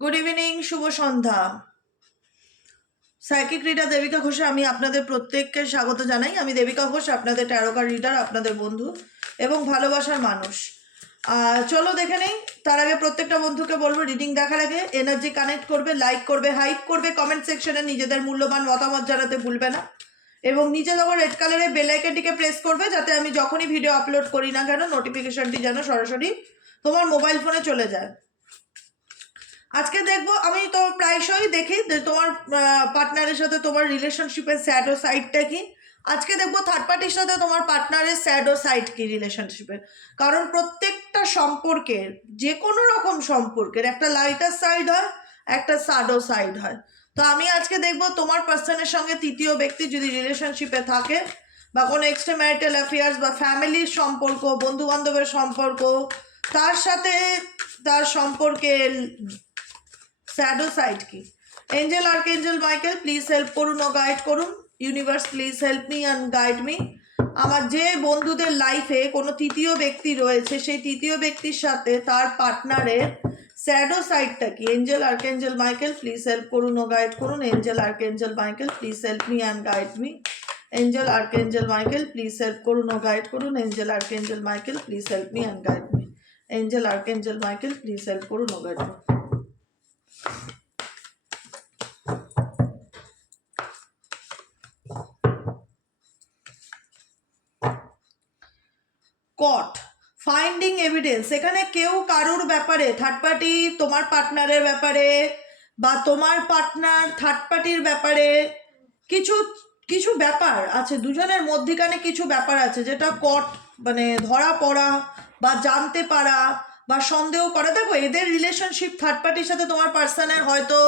Good evening, শুভ সন্ধ্যা। Psychic reader Devika ঘোষে আমি আপনাদের প্রত্যেককে স্বাগত জানাই। আমি দেবিকা ঘোষ, আপনাদের ট্যারোকার রিডার, আপনাদের বন্ধু এবং ভালোবাসার মানুষ। চলো দেখে নেই। তার আগে প্রত্যেকটা বন্ধুকে বলবো, রিডিং দেখার আগে এনার্জি কানেক্ট করবে, লাইক করবে, হাইপ করবে, কমেন্ট সেকশনে নিজেদের মূল্যবান মতামত জানাতে ভুলবে না এবং নিচে যখন রেড কালারের বেল আইকনটিকে প্রেস করবে, যাতে আমি যখনই ভিডিও আপলোড করি না কেন নোটিফিকেশনটি যেন সরাসরি তোমার মোবাইল ফোনে চলে যায়। আজকে দেখবো, আমি তো প্রায়শই দেখি যে তোমার পার্টনারের সাথে তোমার রিলেশনশিপের স্যাডো সাইডটা কি। আজকে দেখবো থার্ড পার্টির সাথে তোমার পার্টনারের স্যাডো সাইড কি রিলেশনশিপের। কারণ প্রত্যেকটা সম্পর্কের, যে কোনো রকম সম্পর্কের একটা লাইটার সাইড হয়, একটা স্যাডো সাইড হয়। তো আমি আজকে দেখবো তোমার পার্সনের সঙ্গে তৃতীয় ব্যক্তি যদি রিলেশনশিপে থাকে, বা কোনো এক্সট্রা ম্যারিটাল অ্যাফেয়ার্স বা ফ্যামিলির সম্পর্ক, বন্ধু বান্ধবের সম্পর্ক, তার সাথে তার সম্পর্কের স্যাডো সাইড কি। Angel archangel Michael please help করুন ও গাইড করুন। Universe please help me and guide me. আমার যে বন্ধুদের লাইফে কোনো তৃতীয় ব্যক্তি রয়েছে, সেই তৃতীয় ব্যক্তির সাথে তার পার্টনারের স্যাডো সাইডটা কি। Angel archangel Michael please help করুন ও গাইড করুন। Angel archangel Michael please help me and guide me. Angel archangel Michael please help করুন ও গাইড করুন। Angel archangel Michael please help me and guide me. Angel archangel Michael please help করুন ও guide করুন। কট, finding evidence. এখানে কেউ কারুর ব্যাপারে, থার্ড পার্টি তোমার পার্টনারের ব্যাপারে বা তোমার পার্টনার থার্ড পার্টির ব্যাপারে কিছু কিছু ব্যাপার আছে, দুজনের মধ্যিখানে কিছু ব্যাপার আছে যেটা কট মানে ধরা পড়া বা জানতে পারা বা সন্দেহ করা। দেখো, এদের রিলেশনশিপ থার্ড পার্টির সাথে তোমার পার্সনের হয়তো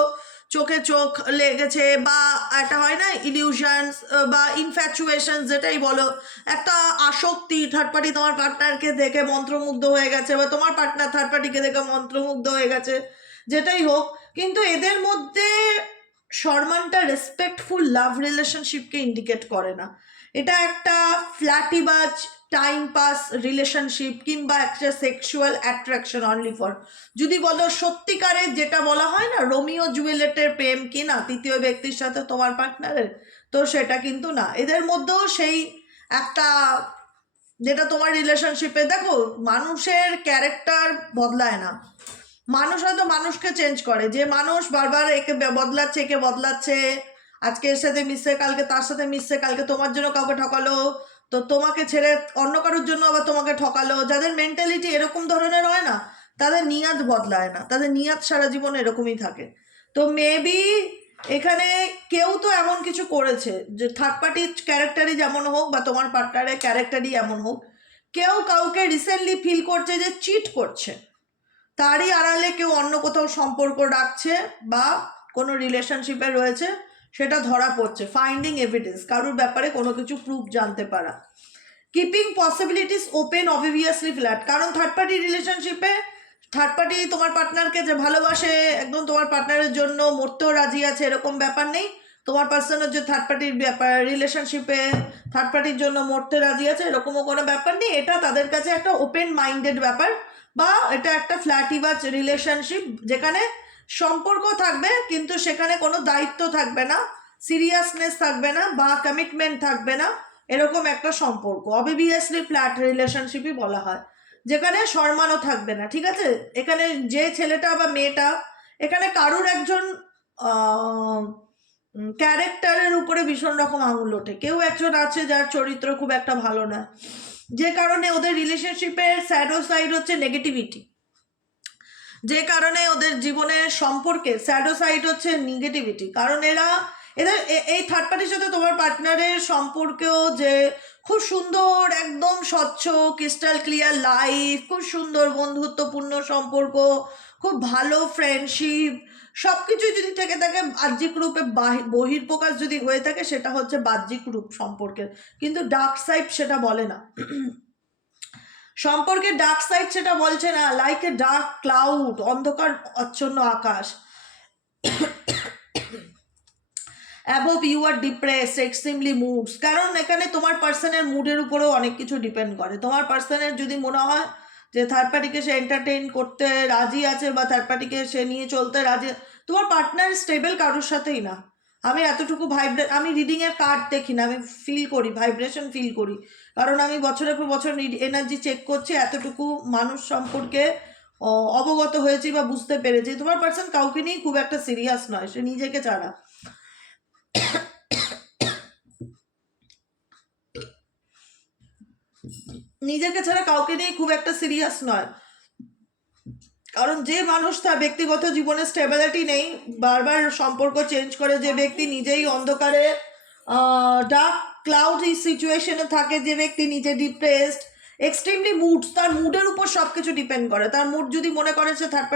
চোখে চোখ লেগেছে, বা একটা হয় না ইলিউশনস বা ইনফ্যাচুয়েশন, যেটাই বলো, একটা আসক্তি। থার্ড পার্টি তোমার পার্টনারকে দেখে মন্ত্রমুগ্ধ হয়ে গেছে, বা তোমার পার্টনার থার্ড পার্টিকে দেখে মন্ত্রমুগ্ধ হয়ে গেছে, যেটাই হোক। কিন্তু এদের মধ্যে সম্মানটা রেসপেক্টফুল লাভ রিলেশনশিপকে ইন্ডিকেট করে না। এটা একটা ফ্ল্যাটিবাজ টাইম পাস রিলেশনশিপ, কিংবা একটা সেক্সুয়াল অ্যাট্রাকশন অনলি ফর, যদি বলো সত্যিকারের যেটা বলা হয় না রোমিও জুয়েলেটের প্রেম কি না তৃতীয় ব্যক্তির সাথে তোমার পার্টনারের, তো সেটা কিন্তু না। এদের মধ্যেও সেই একটা, যেটা তোমার রিলেশনশিপে দেখো, মানুষের ক্যারেক্টার বদলায় না। মানুষ হয়তো মানুষকে চেঞ্জ করে, যে মানুষ বারবার একে বদলাচ্ছে, একে বদলাচ্ছে, আজকে এর সাথে মিশছে, কালকে তার সাথে মিশছে, কালকে তোমার জন্য কাউকে ঠকালো, তো তোমাকে ছেড়ে অন্য কারোর জন্য আবার তোমাকে ঠকালো। যাদের মেন্টালিটি এরকম ধরনের হয় না, তাদের নিয়াত বদলায় না, তাদের নিয়াত সারা জীবন এরকমই থাকে। তো মেবি এখানে কেউ তো এমন কিছু করেছে, যে থার্ড পার্টির ক্যারেক্টারই যেমন হোক বা তোমার পার্টনারের ক্যারেক্টারই এমন হোক, কেউ কাউকে রিসেন্টলি ফিল করছে যে চিট করছে, তারই আড়ালে কেউ অন্য কোথাও সম্পর্ক রাখছে বা কোনো রিলেশনশিপে রয়েছে, সেটা ধরা পড়ছে। ফাইন্ডিং এভিডেন্স, কারোর ব্যাপারে কোনো কিছু প্রুফ জানতে পারা। Keeping possibilities open, obviously flat. কারণ থার্ড পার্টি রিলেশনশিপে থার্ড পার্টি তোমার পার্টনারকে যে ভালোবাসে, একদম তোমার পার্টনারের জন্য মরতেও রাজি আছে, এরকম ব্যাপার নেই। তোমার পার্সনের যে থার্ড পার্টির ব্যাপার রিলেশনশিপে থার্ড পার্টির জন্য মরতে রাজি আছে, এরকমও কোনো ব্যাপার নেই। এটা তাদের কাছে একটা ওপেন মাইন্ডেড ব্যাপার, বা এটা একটা ফ্ল্যাটিবাজ রিলেশনশিপ, যেখানে সম্পর্ক থাকবে কিন্তু সেখানে কোনো দায়িত্ব থাকবে না, সিরিয়াসনেস থাকবে না, বা কমিটমেন্ট থাকবে না, এরকম একটা সম্পর্ক। অবভিয়াসলি ফ্ল্যাট রিলেশনশিপই বলা হয়, যেখানে সম্মানও থাকবে না। ঠিক আছে, এখানে যে ছেলেটা বা মেয়েটা, এখানে কারুর একজন ক্যারেক্টারের উপরে ভীষণ রকম আঙুল ওঠে। কেউ একজন আছে যার চরিত্র খুব একটা ভালো না, যে কারণে ওদের রিলেশনশিপের স্যাডো সাইড হচ্ছে নেগেটিভিটি, যে কারণে ওদের জীবনের সম্পর্কে স্যাডো সাইড হচ্ছে নেগেটিভিটি। কারণ এদের এই থার্ড পার্টির সাথে তোমার পার্টনারের সম্পর্কেও যে খুব সুন্দর, একদম স্বচ্ছ ক্রিস্টাল ক্লিয়ার লাইফ, খুব সুন্দর বন্ধুত্বপূর্ণ সম্পর্ক, খুব ভালো ফ্রেন্ডশিপ, সব কিছু যদি থেকে থাকে বাহ্যিক রূপে, বহির্প্রকাশ যদি হয়ে থাকে, সেটা হচ্ছে বাহ্যিক রূপ সম্পর্কের, কিন্তু ডার্ক সাইড সেটা বলে না। সম্পর্কের ডার্ক সাইড সেটা বলছে না। লাইক এ ডার্ক ক্লাউড, অন্ধকার আচ্ছন্ন আকাশ। Above you are depressed, extremely moods. কারণ এখানে তোমার পার্সনের মুডের উপরেও অনেক কিছু ডিপেন্ড করে। তোমার পার্সনের যদি মনে হয় যে থার্ড পার্টিকে সে এন্টারটেইন করতে রাজি আছে বা থার্ড পার্টিকে সে নিয়ে চলতে রাজি। তোমার পার্টনার স্টেবল কারোর সাথেই না। আমি এতটুকু আমি রিডিংয়ের কার্ড দেখি না, আমি ফিল করি, ভাইব্রেশন ফিল করি, কারণ আমি বছরের পর বছর এনার্জি চেক করছি, এতটুকু মানুষ সম্পর্কে অবগত হয়েছি বা বুঝতে পেরেছি তোমার পার্সন কাউকে নিয়ে খুব একটা সিরিয়াস নয়, সে নিজেকে ছাড়া। নিজেকে ছাড়া কাউকে নিয়ে খুব একটা সিরিয়াস নয়, কারণ যে মানুষ তার ব্যক্তিগত জীবনে স্টেবিলিটি নেই, বারবার সম্পর্ক চেঞ্জ করে, যে ব্যক্তি নিজেই অন্ধকারে ডার্ক ক্লাউডি সিচুয়েশনে থাকে, যে ব্যক্তি নিজে ডিপ্রেসড, এক্সট্রিমলি তার মুডের উপর সব কিছু ডিপেন্ড করে। তার মুড যদি মনে করে সে থার্ড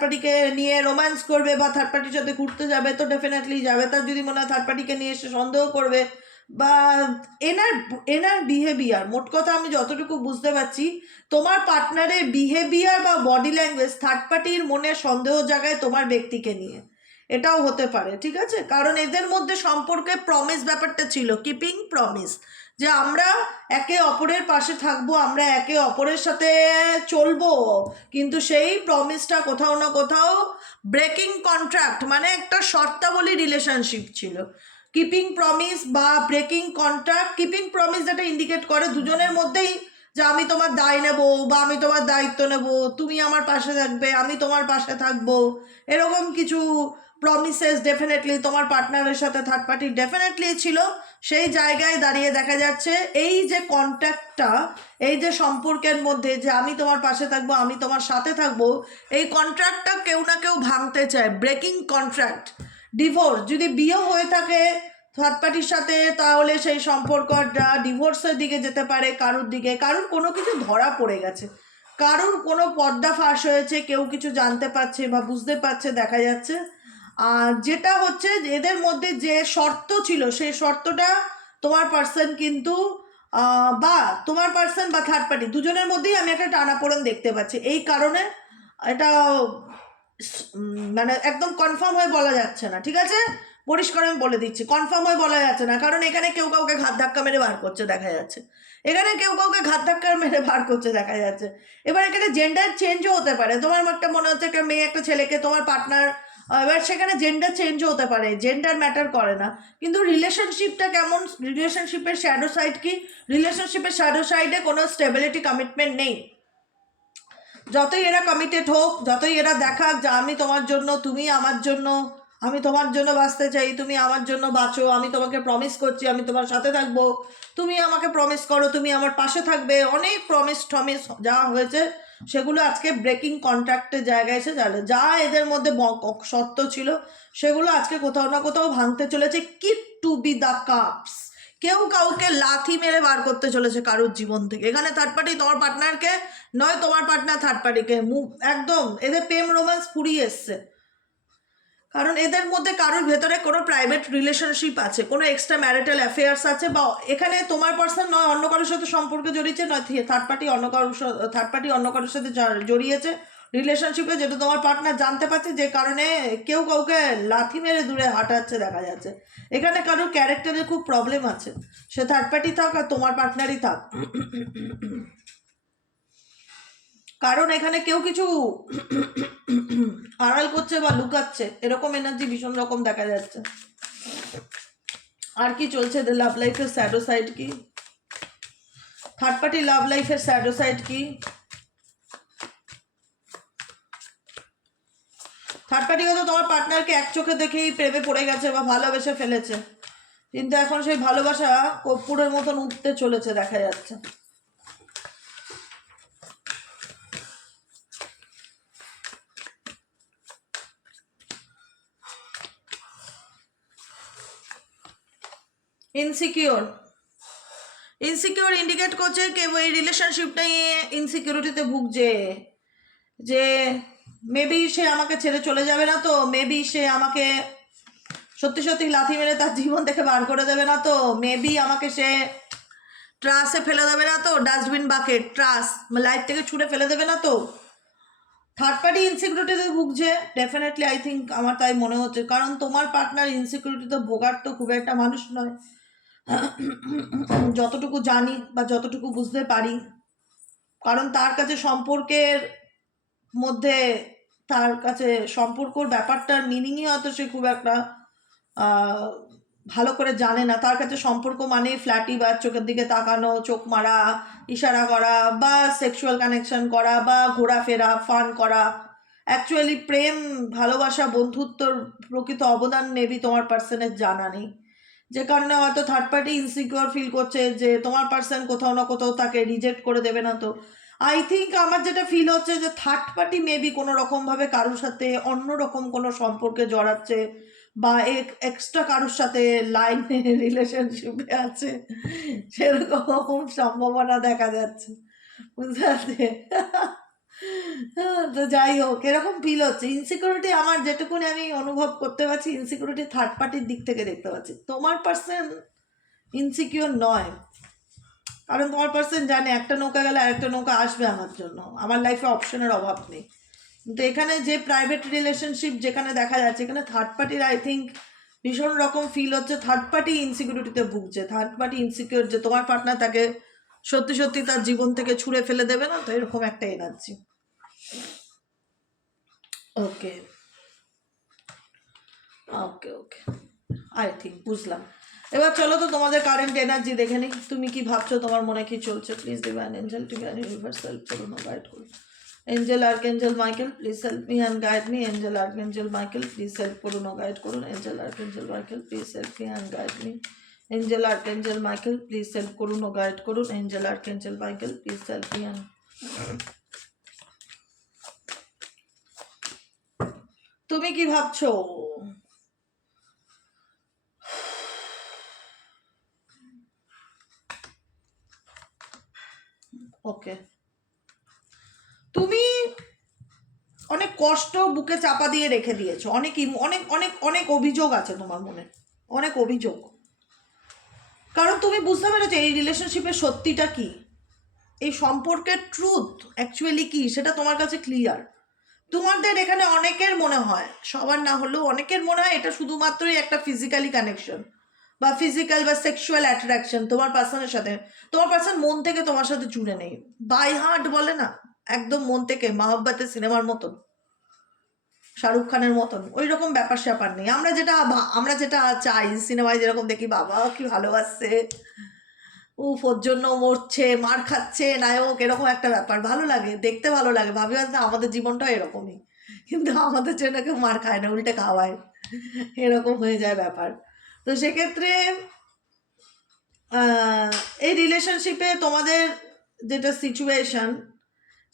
পার্টিকে নিয়ে রোম্যান্স করবে বা থার্ড পার্টির সাথে ঘুরতে যাবে, তো ডেফিনেটলি যাবে। তার যদি মনে হয় থার্ড পার্টিকে নিয়ে সে সন্দেহ করবে বা এনার বিহেভিয়ার, মোট কথা আমি যতটুকু বুঝতে পারছি তোমার পার্টনারের বিহেভিয়ার বা বডি ল্যাঙ্গুয়েজ থার্ড পার্টির মনে সন্দেহ জায়গায় তোমার ব্যক্তিকে নিয়ে, এটাও হতে পারে, ঠিক আছে? কারণ এদের মধ্যে সম্পর্কে প্রমিস ব্যাপারটা ছিল, কিপিং প্রমিস, যে আমরা একে অপরের পাশে থাকবো, আমরা একে অপরের সাথে চলবো, কিন্তু সেই প্রমিসটা কোথাও না কোথাও ব্রেকিং কন্ট্রাক্ট, মানে একটা শর্তাবলী রিলেশনশিপ ছিল। কিপিং প্রমিস বা ব্রেকিং কন্ট্রাক্ট, কিপিং প্রমিস যেটা ইন্ডিকেট করে দুজনের মধ্যেই যে আমি তোমার দায় নেব বা আমি তোমার দায়িত্ব নেব, তুমি আমার পাশে থাকবে, আমি তোমার পাশে থাকবো, এরকম কিছু প্রমিসেস ডেফিনেটলি তোমার পার্টনারের সাথে থার্ড পার্টি ডেফিনেটলি ছিল। সেই জায়গায় দাঁড়িয়ে দেখা যাচ্ছে এই যে কন্ট্যাক্টটা, এই যে সম্পর্কের মধ্যে যে আমি তোমার পাশে থাকবো, আমি তোমার সাথে থাকবো, এই কন্ট্রাক্টটা কেউ না কেউ ভাঙতে চায়, ব্রেকিং কন্ট্রাক্ট। ডিভোর্স যদি বিয়ে হয়ে থাকে থার্ড পার্টির সাথে, তাহলে সেই সম্পর্কটা ডিভোর্সের দিকে যেতে পারে, কারুর দিকে, কারুর কোনো কিছু ধরা পড়ে গেছে, কারুর কোনো পর্দা ফাঁস হয়েছে, কেউ কিছু জানতে পারছে বা বুঝতে পারছে, দেখা যাচ্ছে। আর যেটা হচ্ছে এদের মধ্যে যে শর্ত ছিল, সেই শর্তটা তোমার পার্সন কিন্তু বা তোমার পার্সন বা থার্ড পার্টি দুজনের মধ্যেই আমি একটা টানাপোড়েন দেখতে পাচ্ছি। এই কারণে এটা মানে একদম কনফার্ম হয়ে বলা যাচ্ছে না, ঠিক আছে? পরিষ্কার আমি বলে দিচ্ছি, কনফার্ম হয়ে বলা যাচ্ছে না, কারণ এখানে কেউ কাউকে ঘাত ধাক্কা মেরে বার করছে দেখা যাচ্ছে, এখানে কেউ কাউকে ঘাত ধাক্কা মেরে বার করছে দেখা যাচ্ছে। এবার এখানে জেন্ডার চেঞ্জও হতে পারে, তোমার একটা মনে হচ্ছে একটা মেয়ে একটা ছেলেকে তোমার পার্টনার, এবার সেখানে জেন্ডার চেঞ্জও হতে পারে, জেন্ডার ম্যাটার করে না, কিন্তু রিলেশনশিপটা কেমন, রিলেশনশিপের শ্যাডো সাইড কি, রিলেশনশিপের শ্যাডো সাইডে কোনো স্টেবিলিটি কমিটমেন্ট নেই। যতই এরা কমিটেড হোক, যতই এরা দেখাক যে আমি তোমার জন্য, তুমি আমার জন্য, আমি তোমার জন্য বাঁচতে চাই, তুমি আমার জন্য বাঁচো, আমি তোমাকে প্রমিস করছি আমি তোমার সাথে থাকবো, তুমি আমাকে প্রমিস করো তুমি আমার পাশে থাকবে, অনেক টমিস যা হয়েছে সেগুলো আজকে ব্রেকিং কন্ট্রাক্টের জায়গায় এসে যাবে। যা এদের মধ্যে সত্য ছিল সেগুলো আজকে কোথাও না কোথাও ভাঙতে চলেছে। Keep two B the cups, কেউ কাউকে লাথি মেরে বার করতে চলেছে কারোর জীবন থেকে। এখানে থার্ড পার্টি তোমার পার্টনারকে নয়, তোমার পার্টনার থার্ড পার্টিকে, একদম এদের প্রেম রোম্যান্স ফুরিয়ে এসছে, কারণ এদের মধ্যে কারোর ভেতরে কোনো প্রাইভেট রিলেশনশিপ আছে, কোনো এক্সট্রা ম্যারিটাল অ্যাফেয়ার্স আছে, বা এখানে তোমার পার্সন নয় অন্য কারোর সাথে সম্পর্কে জড়িয়েছে, নয় থার্ড পার্টি অন্য কারোর সাথে জড়িয়েছে রিলেশনশিপে, যেটা তোমার পার্টনার জানতে পারছে, যে কারণে কেউ কাউকে লাথি মেরে দূরে হাঁটাচ্ছে দেখা যাচ্ছে। এখানে কারোর ক্যারেক্টারে খুব প্রবলেম আছে, সে থার্ড পার্টি থাক আর তোমার পার্টনারই থাক, কারণ এখানে কেউ কিছু আড়াল করছে বা লুকাচ্ছে, এরকম এনার্জি ভীষণ রকম দেখা যাচ্ছে। আর কি চলছে লাভ লাইফের স্যাডো সাইড কি, থার্ড পার্টি লাভ লাইফের স্যাডো সাইড কি? থার্ড পার্টি হয়তো তোমার পার্টনারকে এক চোখে দেখেই প্রেমে পড়ে গেছে বা ভালোবেসে ফেলেছে, কিন্তু এখন সেই ভালোবাসা কর্পূরের মতন উঠতে চলেছে দেখা যাচ্ছে। ইনসিকিওর ইন্ডিকেট করছে কেউ এই রিলেশনশিপটা ইনসিকিউরিটিতে ভুগছে, যে মেবি সে আমাকে ছেড়ে চলে যাবে না তো, মেবি সে আমাকে সত্যি সত্যি লাথি মেরে তার জীবন থেকে বার করে দেবে না তো, মেবি আমাকে সে ট্রাসে ফেলে দেবে না তো, ডাস্টবিন বাকেট ট্রাস লাইফ থেকে ছুঁড়ে ফেলে দেবে না তো। থার্ড পার্টি ইনসিকিউরিটিতে ভুগছে ডেফিনেটলি, আই থিঙ্ক, আমার তাই মনে হচ্ছে, কারণ তোমার পার্টনার ইনসিকিউরিটিতে ভোগার তো খুব একটা মানুষ নয়, যতটুকু জানি বা যতটুকু বুঝতে পারি। কারণ তার কাছে সম্পর্কের মধ্যে, তার কাছে সম্পর্কর ব্যাপারটার মিনিংই হয়তো সে খুব একটা ভালো করে জানে না। তার কাছে সম্পর্ক মানে ফ্ল্যাটি বা চোখের দিকে তাকানো, চোখ মারা, ইশারা করা, বা সেক্সুয়াল কানেকশন করা, বা ঘোরাফেরা, ফান করা। অ্যাকচুয়ালি প্রেম, ভালোবাসা, বন্ধুত্বর প্রকৃত অবদান মেবি তোমার পার্সনের জানা নেই, যে কারণে হয়তো থার্ড পার্টি ইনসিকিউর ফিল করছে যে তোমার পার্সন কোথাও না কোথাও তাকে রিজেক্ট করে দেবে না। তো আই থিঙ্ক আমার যেটা ফিল হচ্ছে যে থার্ড পার্টি মেবি কোনো রকমভাবে কারোর সাথে অন্যরকম কোনো সম্পর্কে জড়াচ্ছে, বা এক্সট্রা কারোর সাথে লাইনে রিলেশনশিপে আছে, সেরকম সম্ভাবনা দেখা যাচ্ছে, বুঝতে পারছে? তো যাই হোক, এরকম ফিল হচ্ছে। ইনসিকিউরিটি আমার যেটুকুনি আমি অনুভব করতে পারছি, ইনসিকিউরিটি থার্ড পার্টির দিক থেকে দেখতে পাচ্ছি। তোমার পার্সন ইনসিকিউর নয়, কারণ তোমার পার্সন জানে একটা নৌকা গেলে আরেকটা নৌকা আসবে আমার জন্য, আমার লাইফে অপশনের অভাব নেই। কিন্তু এখানে যে প্রাইভেট রিলেশনশিপ যেখানে দেখা যাচ্ছে, এখানে থার্ড পার্টির আই থিঙ্ক ভীষণ রকম ফিল হচ্ছে। থার্ড পার্টি ইনসিকিউরিটিতে ভুগছে, থার্ড পার্টি ইনসিকিউর যে তোমার পার্টনার তাকে সত্যি সত্যি তার জীবন থেকে ছুঁড়ে ফেলে দেবে না, তো এরকম একটা energy. Okay okay okay, I think বুঝলাম। এবার চলো তো তোমাদের কারেন্ট এনার্জি দেখে নিই, তুমি কি ভাবছো, তোমার মনে কি চলছে। Please divine angel, divine universe help করুন, গাইড করুন। Angel archangel Michael please help me and guide me. Angel archangel Michael please help করুন ও গাইড করুন। Angel archangel Michael please help me and guide me. Angel archangel Michael please help করুন ও guide করুন। Angel archangel Michael please help me and, তুমি কি ভাবছো। ওকে, তুমি অনেক কষ্ট বুকে চাপা দিয়ে রেখে দিয়েছো, অনেক অনেক অনেক অনেক অভিযোগ আছে তোমার মনে, অনেক অভিযোগ। কারণ তুমি বুঝতে পেরেছো এই রিলেশনশিপের সত্যিটা কি, এই সম্পর্কের ট্রুথ অ্যাকচুয়ালি কি সেটা তোমার কাছে ক্লিয়ার। তোমাদের এখানে অনেকের মনে হয়, সবার না হলেও অনেকের মনে হয় এটা শুধুমাত্রই একটা ফিজিক্যালি কানেকশন বা ফিজিক্যাল বা সেক্সুয়াল অ্যাট্রাকশন তোমার পার্সনের সাথে। তোমার পার্সন মন থেকে তোমার সাথে জুড়ে নেই, বাই হার্ট বলে না, একদম মন থেকে, মহব্বতে সিনেমার মতন, শাহরুখ খানের মতন ওই রকম ব্যাপার স্যাপার নেই। আমরা যেটা চাই সিনেমায় যেরকম দেখি, বাবা কি ভালোবাসছে, উফ ওর জন্য মরছে, মার খাচ্ছে নায়ক, এরকম একটা ব্যাপার ভালো লাগে, দেখতে ভালো লাগে। ভাবি হয়তো আমাদের জীবনটাও এরকমই, কিন্তু আমাদের জন্য কেউ মার খায় না, উল্টে খাওয়ায়, এরকম হয়ে যায় ব্যাপার। তো সেক্ষেত্রে এই রিলেশনশিপে তোমাদের যেটা সিচুয়েশন,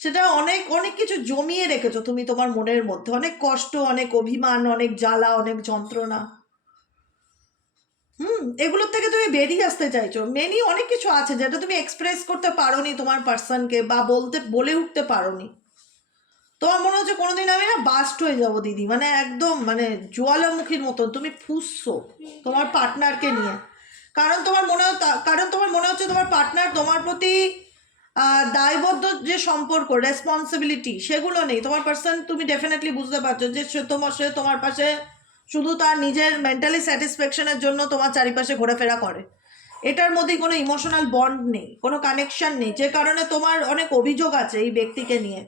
সেটা অনেক অনেক কিছু জমিয়ে রেখেছো তুমি তোমার মনের মধ্যে, অনেক কষ্ট, অনেক অভিমান, অনেক জ্বালা, অনেক যন্ত্রণা। এগুলোর থেকে তুমি বেরিয়ে আসতে চাইছো। মেনি অনেক কিছু আছে যেটা তুমি এক্সপ্রেস করতে পারোনি তোমার পার্সনকে, বা বলে উঠতে পারোনি। তোমার মনে হচ্ছে কোনোদিন আমি না বাস্ট হয়ে যাবো দিদি, মানে একদম মানে জ্বালামুখীর মতন তুমি ফুসছো তোমার পার্টনারকে নিয়ে। কারণ তোমার মনে হচ্ছে তোমার পার্টনার তোমার প্রতি দায়বদ্ধ যে সম্পর্ক, রেসপন্সিবিলিটি, সেগুলো নেই তোমার পার্সন। তুমি ডেফিনেটলি বুঝতে পারছো যে সে তোমার পাশে শুধু তার নিজের মেন্টালি স্যাটিসফ্যাকশনের জন্য তোমার চারিপাশে ঘোরাফেরা করে। এটার মধ্যে কোনো ইমোশনাল বন্ড নেই, কোনো কানেকশন নেই, যে কারণে তোমার অনেক অভিযোগ আছে এই ব্যক্তিকে নিয়ে।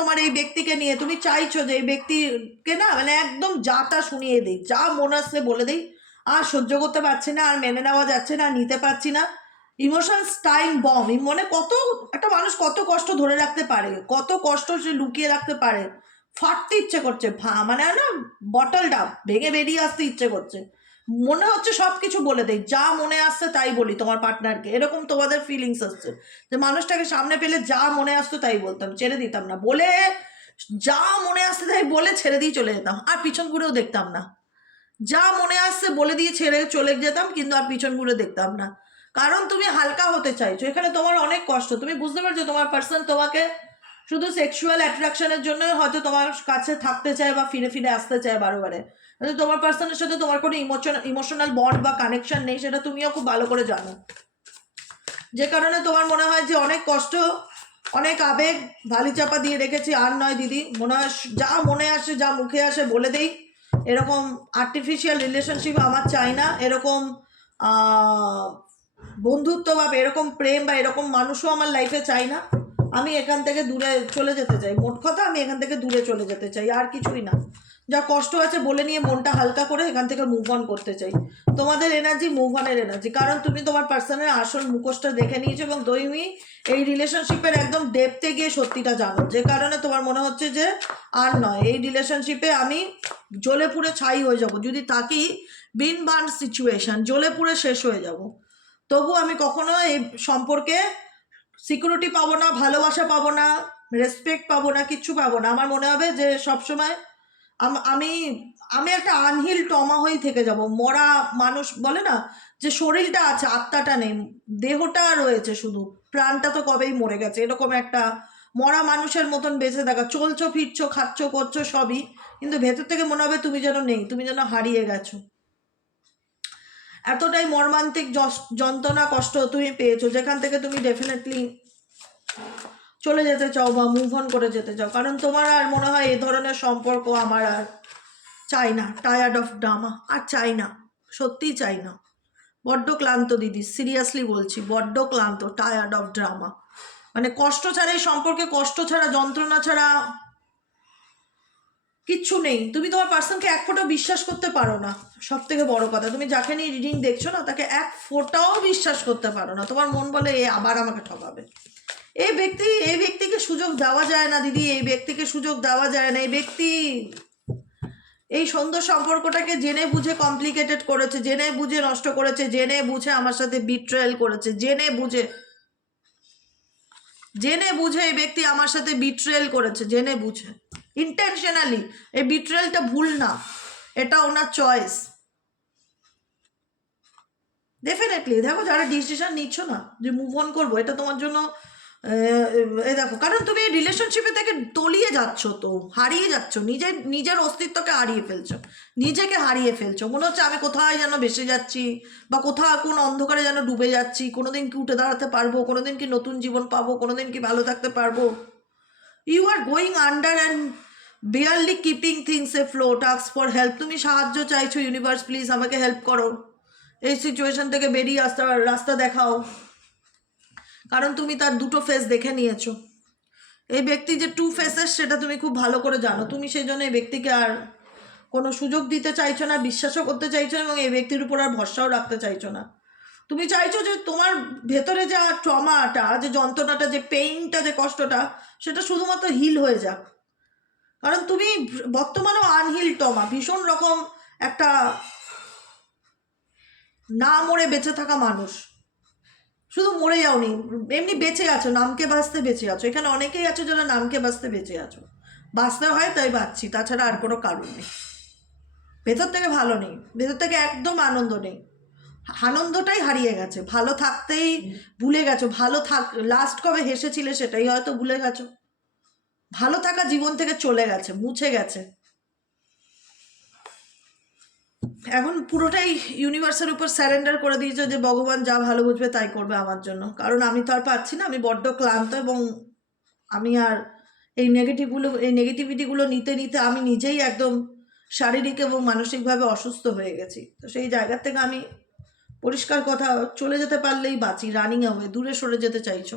তোমার এই ব্যক্তিকে নিয়ে, তুমি চাইছো যে এই ব্যক্তিকে না মানে একদম যাটা শুনিয়ে দিই, যা মনে আসছে বলে দিই, আর সহ্য করতে পারছি না, আর মেনে নেওয়া যাচ্ছে না, নিতে পারছি না। ইমোশনস টাইম বম, মানে একটা মানুষ কত কষ্ট ধরে রাখতে পারে, কত কষ্ট সে লুকিয়ে রাখতে পারে, ফাটতে ইচ্ছে করছে, মানে না বটলটা ভেঙে বেরিয়ে আসতে ইচ্ছে করছে, মনে হচ্ছে সব কিছু বলে দেয়, যা মনে আসছে তাই বলি তোমার পার্টনারকে, এরকম তোমাদের ফিলিংস আসছে যে মানুষটাকে সামনে পেলে যা মনে আসতো তাই বলতাম, ছেড়ে দিতাম না, বলে যা মনে আসতে তাই বলে ছেড়ে দিয়ে চলে যেতাম, আর পিছন ঘুরেও দেখতাম না। যা মনে আসছে বলে দিয়ে ছেড়ে চলে যেতাম, কিন্তু আর পিছন ঘুরে দেখতাম না। কারণ তুমি হালকা হতে চাইছো, এখানে তোমার অনেক কষ্ট। তুমি বুঝতে পারছো তোমার পার্সন তোমাকে শুধু সেক্সুয়াল অ্যাট্রাকশনের জন্য হয়তো তোমার কাছে থাকতে চায় বা ফিরে ফিরে আসতে চায় বারে, কিন্তু তোমার পার্সনের সাথে তোমার কোনো ইমোশনাল বন্ড বা কানেকশন নেই, সেটা তুমিও খুব ভালো করে জানো। যে কারণে তোমার মনে হয় যে অনেক কষ্ট, অনেক আবেগ ভালি চাপা দিয়ে রেখেছি, আর নয় দিদি, মনে হয় যা মনে আসে, যা মুখে আসে বলে দেই। এরকম আর্টিফিশিয়াল রিলেশনশিপ আমার চাই না, এরকম বন্ধুত্ব বা এরকম প্রেম বা এরকম মানুষও আমার লাইফে চাই না। আমি এখান থেকে দূরে চলে যেতে চাই, মোট কথা আমি এখান থেকে দূরে চলে যেতে চাই, আর কিছুই না। যা কষ্ট আছে বলে নিয়ে মনটা হালকা করে এখান থেকে মুভ অন করতে চাই। তোমাদের এনার্জি মুভ অনের এনার্জি, কারণ তুমি তোমার পার্সনের আসল মুখোশটা দেখে নিয়েছো এবং তুমি এই রিলেশনশিপের একদম ডেপথে গিয়ে সত্যিটা জানো, যে কারণে তোমার মনে হচ্ছে যে আর নয়, এই রিলেশনশিপে আমি জ্বলে পুড়ে ছাই হয়ে যাব, যদি থাকি বিন বার্ন সিচুয়েশন, জ্বলে পুড়ে শেষ হয়ে যাব। তবু আমি কখনো এই সম্পর্কে সিকিউরিটি পাবো না, ভালোবাসা পাবো না, রেসপেক্ট পাবো না, কিচ্ছু পাবো না। আমার মনে হবে যে সবসময় আমি আমি একটা আনহিল টমা হয়েই থেকে যাব। মরা মানুষ বলে না যে শরীরটা আছে আত্মাটা নেই, দেহটা রয়েছে শুধু, প্রাণটা তো কবেই মরে গেছে, এরকম একটা মরা মানুষের মতন বেঁচে থাকা, চলছো ফিরছো খাচ্ছ করছো সবই, কিন্তু ভেতর থেকে মনে হবে তুমি যেন নেই, তুমি যেন হারিয়ে গেছো। এতটাই মর্মান্তিক যন্ত্রণা কষ্ট তুমি পেয়েছো, যেখান থেকে তুমি ডেফিনেটলি চলে যেতে চাও বা মুভ অন করে যেতে চাও, কারণ তোমার আর মনে হয় এ ধরনের সম্পর্ক আমার আর চাই না। টায়ার্ড অফ ড্রামা, আর চাই না, সত্যিই চাই না। বড্ড ক্লান্ত দিদি, সিরিয়াসলি বলছি, বড্ড ক্লান্ত, টায়ার্ড অফ ড্রামা। মানে কষ্ট ছাড়া এই সম্পর্কে, কষ্ট ছাড়া, যন্ত্রণা ছাড়া কিচ্ছু নেই। তুমি তোমার পার্সনকে এক ফোঁটাও বিশ্বাস করতে পারো না, সব থেকে বড় কথা। তুমি যাকে নিয়ে রিডিং দেখছো না, তাকে এক ফোঁটাও বিশ্বাস করতে পারো না। তোমার মন বলে এ আবার আমাকে ঠকাবে। এই ব্যক্তিকে সুযোগ দেওয়া যায় না দিদি, এই ব্যক্তিকে সুযোগ দেওয়া যায় না। এই ব্যক্তি এই সুন্দর সম্পর্কটাকে জেনে বুঝে কমপ্লিকেটেড করেছে, জেনে বুঝে নষ্ট করেছে, জেনে বুঝে আমার সাথে বিট্রেয়াল করেছে, জেনে বুঝে এই ব্যক্তি আমার সাথে বিট্রেয়াল করেছে, জেনে বুঝে, ইন্টেনশনালি। এই বিট্রেয়ালটা ভুল না, এটা ওনার চয়েস। ডেফিনেটলি দেখো, যারা ডিসিশন নিচ্ছ না যে মুভ অন করবো, এটা তোমার জন্য এ দেখো, কারণ তুমি এই রিলেশনশিপে থেকে তলিয়ে যাচ্ছ, তো হারিয়ে যাচ্ছ, নিজের অস্তিত্বকে হারিয়ে ফেলছো, নিজেকে হারিয়ে ফেলছো। মনে হচ্ছে আমি কোথায় যেন ভেসে যাচ্ছি, বা কোথাও কোন অন্ধকারে যেন ডুবে যাচ্ছি। কোনোদিন কি উঠে দাঁড়াতে পারবো, কোনোদিন কি নতুন জীবন পাবো, কোনোদিন কি ভালো থাকতে পারবো। You are going under and barely keeping things afloat, ask for help. তুমি সাহায্য চাইছো, ইউনিভার্স প্লিজ আমাকে হেল্প করো, এই সিচুয়েশন থেকে বেরিয়ে আসতে রাস্তা দেখাও। কারণ তুমি তার দুটো ফেস দেখে নিয়েছো। এই ব্যক্তি যে টু ফেসেস সেটা তুমি খুব ভালো করে জানো। তুমি সেই জন্য এই ব্যক্তিকে আর কোনো সুযোগ দিতে চাইছো না, বিশ্বাসও করতে চাইছো না, এবং এই ব্যক্তির উপর আর ভরসাও রাখতে চাইছো না। তুমি চাইছো যে তোমার ভেতরে যা ট্রমাটা, যে যন্ত্রণাটা, যে পেইনটা, যে কষ্টটা, সেটা শুধুমাত্র হিল হয়ে যাক। কারণ তুমি বর্তমানেও আনহিল ট্রমা, ভীষণ রকম একটা না মরে বেঁচে থাকা মানুষ। শুধু মরে যাওনি, এমনি বেঁচে আছো, নামকে বাঁচতে বেঁচে আছো। এখানে অনেকেই আছো যারা নামকে বাঁচতে বেঁচে আছো, বাঁচতে হয় তাই বাঁচছি, তাছাড়া আর কোনো কারণ নেই। ভেতর থেকে ভালো নেই, ভেতর থেকে একদম আনন্দ নেই, আনন্দটাই হারিয়ে গেছে। ভালো থাকতেই ভুলে গেছো, লাস্ট কবে হেসেছিলে সেটাই হয়তো ভুলে গেছো। ভালো থাকা জীবন থেকে চলে গেছে, মুছে গেছে। এখন পুরোটাই ইউনিভার্সের উপর স্যারেন্ডার করে দিয়েছে যে ভগবান যা ভালো বুঝবে তাই করবে আমার জন্য, কারণ আমি তো আর পারছি না। আমি বড্ড ক্লান্ত, এবং আমি আর এই নেগেটিভিটিগুলো নিতে নিতে আমি নিজেই একদম শারীরিক এবং মানসিকভাবে অসুস্থ হয়ে গেছি। তো সেই জায়গার থেকে আমি পরিষ্কার কথা, চলে যেতে পারলেই বাঁচি। রানিং অ্যাওয়ে, দূরে সরে যেতে চাইছো,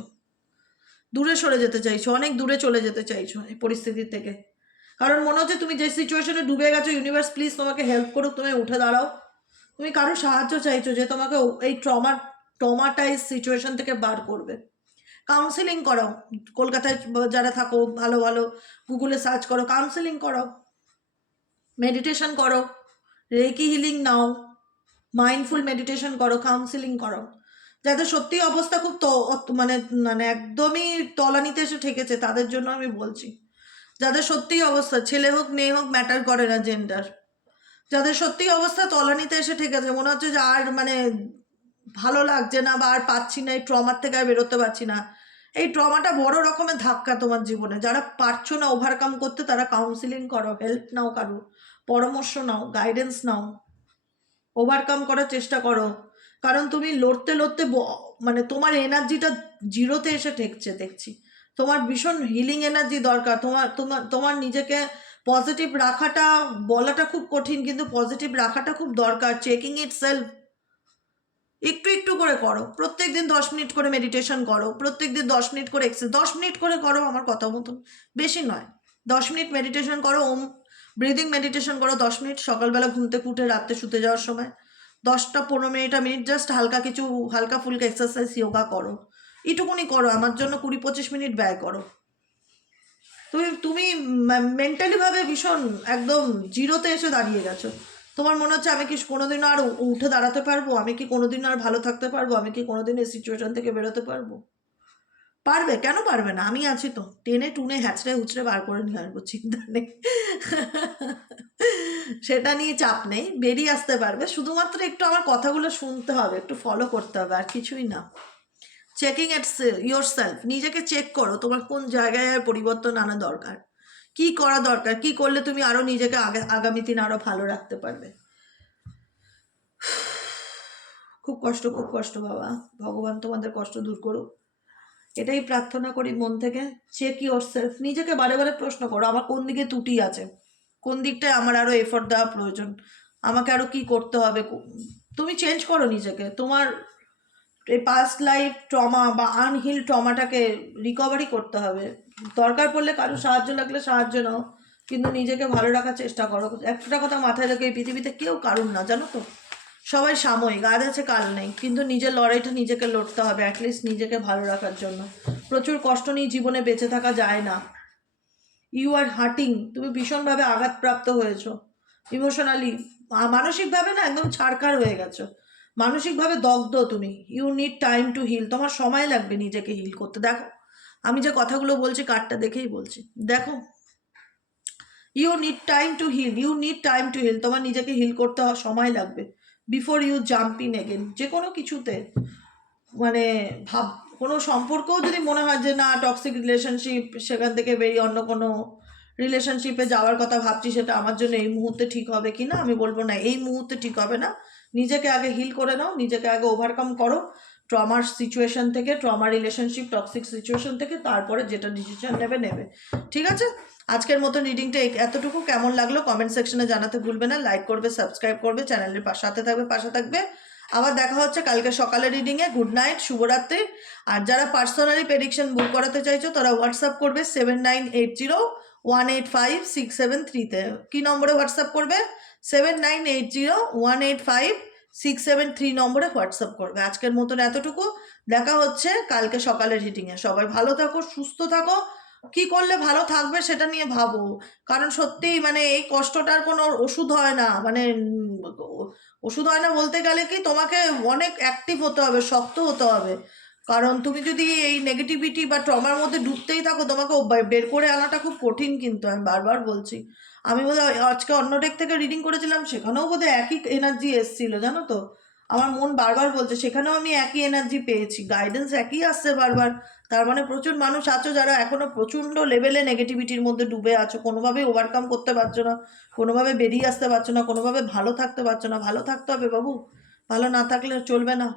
অনেক দূরে চলে যেতে চাইছো এই পরিস্থিতির থেকে। কারণ মনে হচ্ছে তুমি যে সিচুয়েশনে ডুবে গেছো, ইউনিভার্স প্লিজ তোমাকে হেল্প করুক, তুমি উঠে দাঁড়াও। তুমি কারো সাহায্য চাইছো যে তোমাকে এই ট্রমাটাইজ সিচুয়েশন থেকে বার করবে। কাউন্সেলিং করাও, কলকাতায় যারা থাকো, ভালো ভালো গুগলে সার্চ করো, কাউন্সেলিং করাও, মেডিটেশন করো, রেকি হিলিং নাও, মাইন্ডফুল মেডিটেশন করো, কাউন্সেলিং করো। যাদের সত্যি অবস্থা খুব মানে মানে একদমই তলানিতে এসে ঠেকেছে, তাদের জন্য আমি বলছি। যাদের সত্যি অবস্থা, ছেলে হোক মেয়ে হোক ম্যাটার করে না জেন্ডার, যাদের সত্যি অবস্থা তলানিতে এসে ঠেকেছে, মনে হচ্ছে যে আর মানে ভালো লাগছে না, বা আর পাচ্ছি না, এই ট্রমার থেকে আর বেরোতে পারছি না। এই ট্রমাটা বড় রকমের ধাক্কা তোমার জীবনে। যারা পারছো না ওভারকাম করতে, তারা কাউন্সিলিং করো, হেল্প নাও, কারো পরামর্শ নাও, গাইডেন্স নাও, ওভারকাম করার চেষ্টা করো। কারণ তুমি লড়তে লড়তে মানে তোমার এনার্জিটা জিরোতে এসে ঠেকছে দেখছি। তোমার ভীষণ হিলিং এনার্জি দরকার। তোমার নিজেকে পজিটিভ রাখাটা, বলাটা খুব কঠিন, কিন্তু পজিটিভ রাখাটা খুব দরকার। চেকিং ইট সেলফ, একটু একটু করে করো, প্রত্যেক দিন 10 মিনিট করে মেডিটেশন করো, প্রত্যেক দিন 10 মিনিট করে এক্সারসাইজ, 10 মিনিট করে করো আমার কথা মতন, বেশি নয়। 10 মিনিট মেডিটেশন করো, ওম ব্রিদিং মেডিটেশন করো 10 মিনিট, সকালবেলা ঘুম থেকে উঠে রাত্রে শুতে যাওয়ার সময় 10-15 মিনিট জাস্ট হালকা কিছু হালকা ফুলকা এক্সারসাইজ যোগা করো, এটুকুনি করো, আমার জন্য 20-25 মিনিট ব্যয় করো। তুমি তুমি মেন্টালি ভাবে ভীষণ একদম জিরোতে এসে দাঁড়িয়ে গেছো। তোমার মনে হচ্ছে আমি কি কোনোদিনও আর উঠে দাঁড়াতে পারবো, আমি কি কোনোদিনও আর ভালো থাকতে পারবো, আমি কি কোনোদিন এই সিচুয়েশন থেকে বেরোতে পারবো? পারবে, কেন পারবে না? আমি আছি তো, টেনে টুনে হ্যাচড়ে হুচড়ে বার করে নিয়ে আসবো, চিন্তা নেই। সেটা নিয়ে চাপ নেই, বেরিয়ে আসতে পারবে, শুধুমাত্র একটু আমার কথাগুলো শুনতে হবে, একটু ফলো করতে হবে, আর কিছুই না। চেকিং এট ইয়োর সেলফ, নিজেকে চেক করো তোমার কোন জায়গায় পরিবর্তন আনা দরকার, কি করা দরকার, কি করলে তুমি আরো নিজেকে আগামী দিন আরো ভালো রাখতে পারবে। খুব কষ্ট বাবা, ভগবান তোমাদের কষ্ট দূর করুক, এটাই প্রার্থনা করি মন থেকে। চেক ইয়োর সেলফ, নিজেকে বারে বারে প্রশ্ন করো আমার কোন দিকে ত্রুটি আছে, কোন দিকটায় আমার আরো এফোর্ট দেওয়া প্রয়োজন, আমাকে আরো কি করতে হবে। তুমি চেঞ্জ করো নিজেকে, তোমার এই পাস্ট লাইফ ট্রমা বা আনহিল ট্রমাটাকে রিকভারি করতে হবে। দরকার পড়লে কারো সাহায্য লাগলে সাহায্য নাও, কিন্তু নিজেকে ভালো রাখার চেষ্টা করো। একটা কথা মাথায় রেখো, এই পৃথিবীতে কেউ কারুর না, জানো তো, সবাই সাময়িক, আজ আছে কাল নেই, কিন্তু নিজের লড়াইটা নিজেকে লড়তে হবে, অ্যাটলিস্ট নিজেকে ভালো রাখার জন্য। প্রচুর কষ্ট নিয়ে জীবনে বেঁচে থাকা যায় না। ইউ আর হার্টিং, তুমি ভীষণভাবে আঘাতপ্রাপ্ত হয়েছো ইমোশনালি, মানসিকভাবে না একদম ছাড়খাড় হয়ে গেছো, মানসিকভাবে দগ্ধ তুমি। You need time to heal, তোমার সময় লাগবে নিজেকে হিল করতে। দেখো আমি যে কথাগুলো বলছি কার্ডটা দেখেই বলছি, দেখো you need time to heal, you need time to heal, তোমার নিজেকে হিল করতে সময় লাগবে before you jump in again. যে কোনো কিছুতে মানে কোনো সম্পর্কও যদি মনে হয় যে না টক্সিক রিলেশনশিপ, সেখান থেকে বেরিয়ে অন্য কোনো রিলেশনশিপে যাওয়ার কথা ভাবছি, সেটা আমার জন্য এই মুহূর্তে ঠিক হবে কি না, আমি বলবো না এই মুহূর্তে ঠিক হবে না। নিজেকে আগে হিল করে নাও, নিজেকে আগে ওভারকাম করো ট্রমার সিচুয়েশন থেকে, ট্রমা রিলেশনশিপ টক্সিক সিচুয়েশন থেকে, তারপরে যেটা ডিসিশন নেবে। ঠিক আছে, আজকের মতো রিডিংটা এতটুকু। কেমন লাগলো কমেন্ট সেকশনে জানাতে ভুলবে না, লাইক করবে, সাবস্ক্রাইব করবে, চ্যানেলের সাথে থাকবে। আবার দেখা হচ্ছে কালকে সকালে রিডিংয়ে। গুড নাইট, শুভরাত্রি। আর যারা পার্সোনালি প্রেডিকশন বুক করাতে চাইছো তারা হোয়াটসঅ্যাপ করবে 7980185673-তে। কি নম্বরে হোয়াটসঅ্যাপ করবে? 7980185673 নম্বরে হোয়াটসঅ্যাপ করবে। আজকের মতন এতটুকু, দেখা হচ্ছে কালকে সকালে রিডিংয়ে। সবাই ভালো থাকো, সুস্থ থাকো, কি করলে ভালো থাকবে সেটা নিয়ে ভাবো, কারণ সত্যিই মানে এই কষ্টটার কোনো ওষুধ হয় না, মানে ওষুধ হয় না বলতে গেলে কি, তোমাকে অনেক অ্যাক্টিভ হতে হবে, শক্ত হতে হবে। কারণ তুমি যদি এই নেগেটিভিটি বা ট্রমার মধ্যে ডুবতেই থাকো, তোমাকে বের করে আনাটা খুব কঠিন, কিন্তু আমি বারবার বলছি। আমি বোধহয় আজকে অন্য ডেক থেকে রিডিং করেছিলাম, সেখানেও বোধহয় একই এনার্জি এসছিল, জানো তো, আমার মন বারবার বলছে সেখানেও আমি একই এনার্জি পেয়েছি, গাইডেন্স একই আসছে বারবার। তার মানে প্রচুর মানুষ আছো যারা এখনো প্রচণ্ড লেভেলে নেগেটিভিটির মধ্যে ডুবে আছো, কোনোভাবেই ওভারকাম করতে পারছো না, কোনোভাবে বেরিয়ে আসতে পারছো না, কোনোভাবে ভালো থাকতে পারছো না। ভালো থাকতে হবে বাবু, ভালো না থাকলে চলবে না।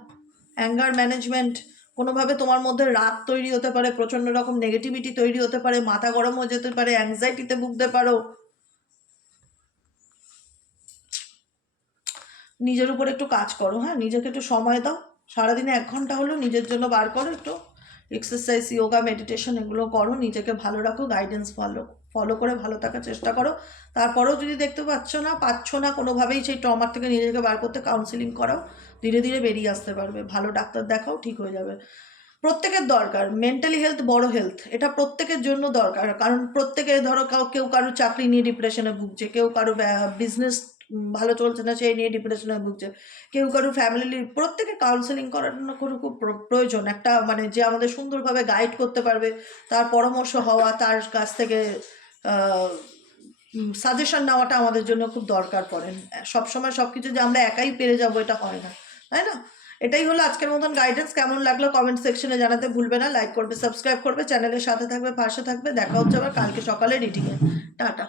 অ্যাঙ্গার ম্যানেজমেন্ট, কোনোভাবে তোমার মধ্যে রাগ তৈরি হতে পারে, প্রচণ্ড রকম নেগেটিভিটি তৈরি হতে পারে, মাথা গরম হয়ে যেতে পারে, অ্যাংজাইটিতে ভুগতে পারো। নিজের উপর একটু কাজ করো, হ্যাঁ, নিজেকে একটু সময় দাও, সারাদিনে 1 ঘন্টা হলেও নিজের জন্য বার করো, একটু এক্সারসাইজ, যোগা, মেডিটেশন এগুলো করো, নিজেকে ভালো রাখো, গাইডেন্স ফলো করে ভালো থাকার চেষ্টা করো। তারপরেও যদি দেখতে পাচ্ছ না কোনোভাবেই সেই ট্রমার থেকে নিজেকে বার করতে, কাউন্সিলিং করাও, ধীরে ধীরে বেরিয়ে আসতে পারবে। ভালো ডাক্তার দেখাও, ঠিক হয়ে যাবে। প্রত্যেকের দরকার মেন্টালি হেলথ, বড় হেলথ, এটা প্রত্যেকের জন্য দরকার। কারণ প্রত্যেকে ধরো কেউ কারো চাকরি নিয়ে ডিপ্রেশনে ভুগছে, কেউ কারো বিজনেস ভালো চলছে না সেই নিয়ে ডিপ্রেশনে ভুগছে, কেউ কারো ফ্যামিলি, প্রত্যেকে কাউন্সেলিং করার জন্য খুব প্রয়োজন। একটা মানে যে আমাদের সুন্দরভাবে গাইড করতে পারবে, তার পরামর্শ হওয়া, তার কাছ থেকে সাজেশন নেওয়াটা আমাদের জন্য খুব দরকার পড়ে। সবসময় সব কিছু যে আমরা একাই পেরে যাবো এটা হয় না, তাই না? এটাই হলো আজকের মতন গাইডেন্স। কেমন লাগলো কমেন্ট সেকশনে জানাতে ভুলবে না, লাইক করবে, সাবস্ক্রাইব করবে, চ্যানেলের সাথে থাকবে, পাশে থাকবে। দেখা হচ্ছে আবার কালকে সকালে রিডিংয়ে। টাটা।